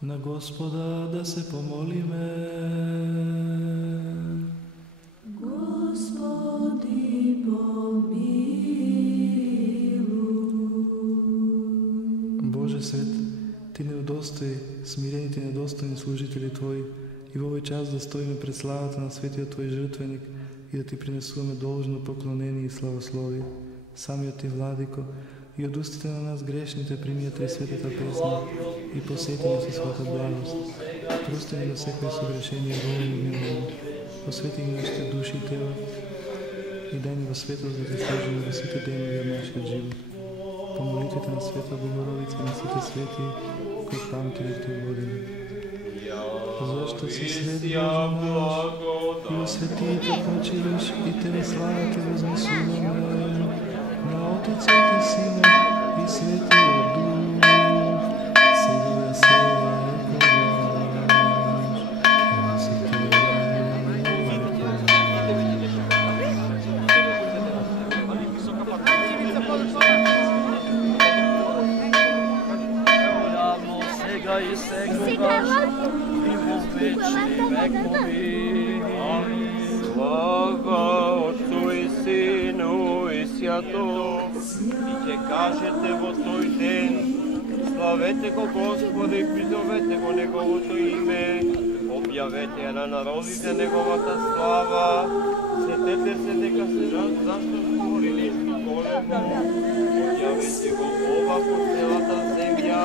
Na Gospoda da se pomolime. Gospodi pomiluj. Bože svet, Ti nedostoji, smireni Ti nedostojni služitelji Tvoji, i u ovaj čas da stojime pred slavata na svetio Tvoj žrtvenik i da Ti prinesujeme dolžno pokloneni i slavoslovi. Sami Ti, Vladiko, i odustite na nas grešnite, primijete svetita pesma i posjetimo se svata blagost. Prosti mi da sve koje su grešenje i volim i milovom. Posveti mi našte duši i tela i daj mi svetost da Ti služimo da svi te deni od našeg života. Pomolite na Sveta Bogorodica na sve te sveti koji pamtili Ti godine. Zašto si sredi Bože naš i osvetite počinješ i Tebe slavate uznesujeme na Otice i Sine i Sveti Duh. Sjedove se i sekogaš i u večni vekovi. Slava Otcu i Sinu i Святом. И ќе кажете во тој ден, славете го Господи, призовете го Неговото име, објавете ја на народите Неговата слава, сетете се дека се зашто створи нешто големо, објавете го ова по целата земја,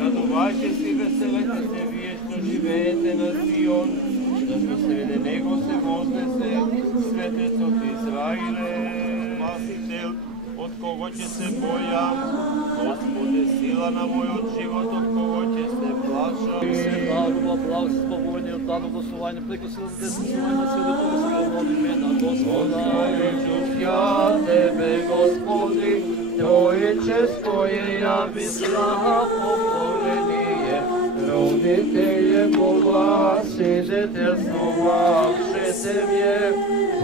радувајте се и веселете се, вие што живеете на Сион, зашто среде него се вознесе светецот Израиле, Спасител, од кого ќе се бојам, Господе, сила на мојот живот, од кого ќе се плашам. Се дарува благословение од дано гласување, преку се даде служување на сведото да се помолиме на Господа. Господи, ја Тебе, Господи, Троичестоје јави слава поклонение, родителје погласите словавше Тебе,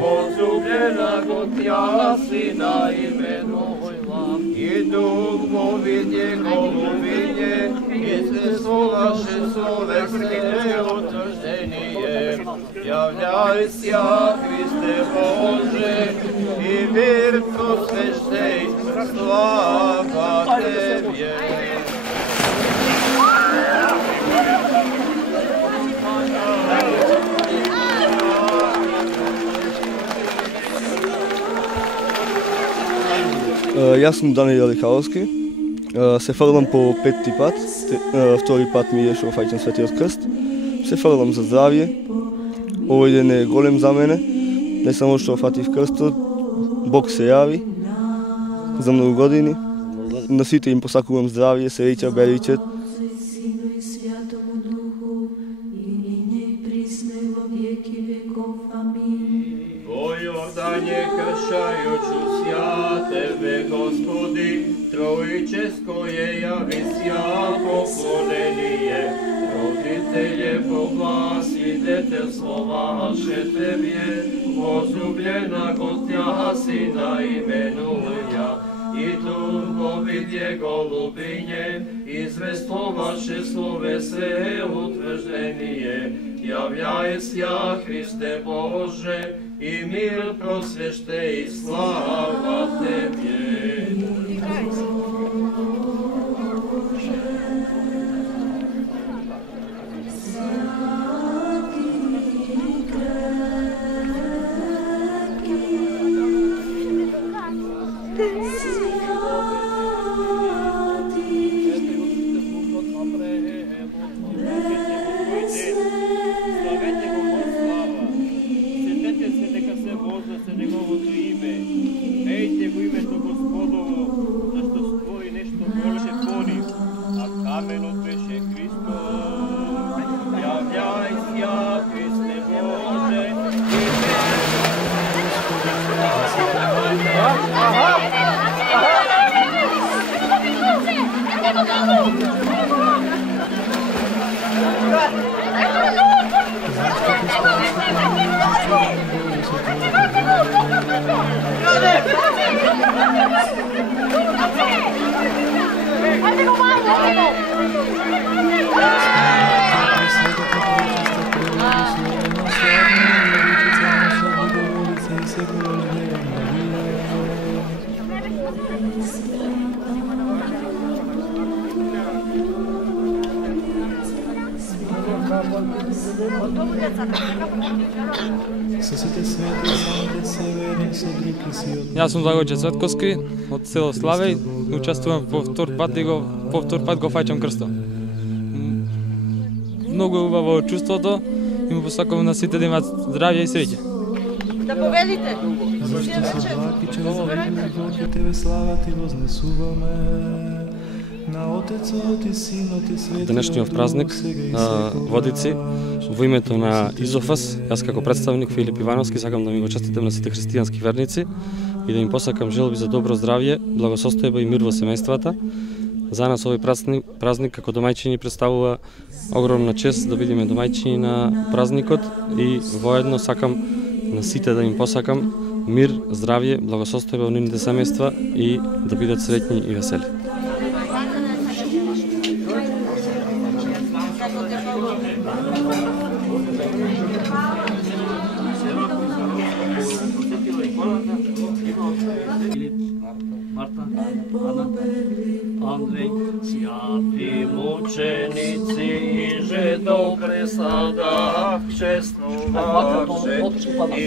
возлюбljena го Тя Сина именувала, и Дух во виде голубиње, и се словаше словесне утврдение. Јављај ся, Христе Боже, и мир просвещеј, слава Тебе. Јас сум Даниел Лихаловски, се фрлам по петти пат, втори пат ми ешо фаќам Светиот крст, се фрлам за здравје, овој ден е голем за мене, не само што фатив крстот, Бог се јави за многу години, на сите им посакувам здравје, среќа, беричет. Јордање кршајучу ся Тебе, Господи, Троическое јави ся поклонение, родителје погласите словаше Тебе, возлюбljena го Тја Сина именуја, и Дух во виде голубиње, известуваше словесе утврдение. Јављај ся, Христе Боже, и мир просвещеј, слава Тебе. Hadi go, Со сите свети, самите себе, еден со друг и си од... Јас сум Загојче Цветковски од село Славеј, учествувам по втор пат го фаќам крстот. Многу е убаво чувството и му посакувам на сите да имаат здравје и среќа. Да повелите. Зашто се блаки чрез Бог и Тебе слава Ти вознесуваме. На Отецот и Синот и Светиот Денешниот празник Водици во името на Изофас, јас како представник Филип Ивановски сакам да ми го честитам на сите христијански верници и да им посакам желби за добро здравје, благосостојба и мир во семејствата. За нас овој празник како домајчини представува огромна чест да бидеме домајчини на празникот и воедно сакам на сите да им посакам мир, здравје, благосостојба во нивните семејства и да бидат среќни и весели. Marta, Ana, Andrej, святи мучениci иже до пресада честнуваше и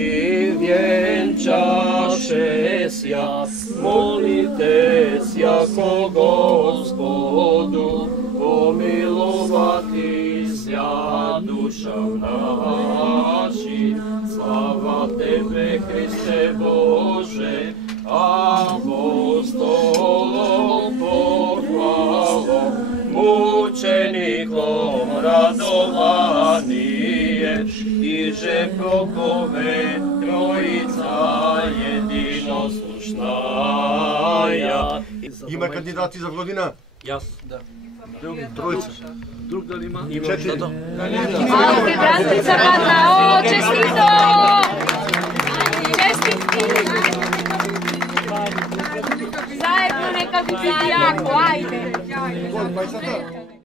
венчаше ся, молите ся ко Господу, помиловати ся душам наши, слава Тебе, Христе Боже, апостолом похвалом, мучениkom радование, иже проповед Троица единослушная. Има кандидати за година? Јас. Да. Троица. Друг дали има? Четири. Малки братица Марта, о, честито! Честитки! Заедно нека ви биде јако, ајде!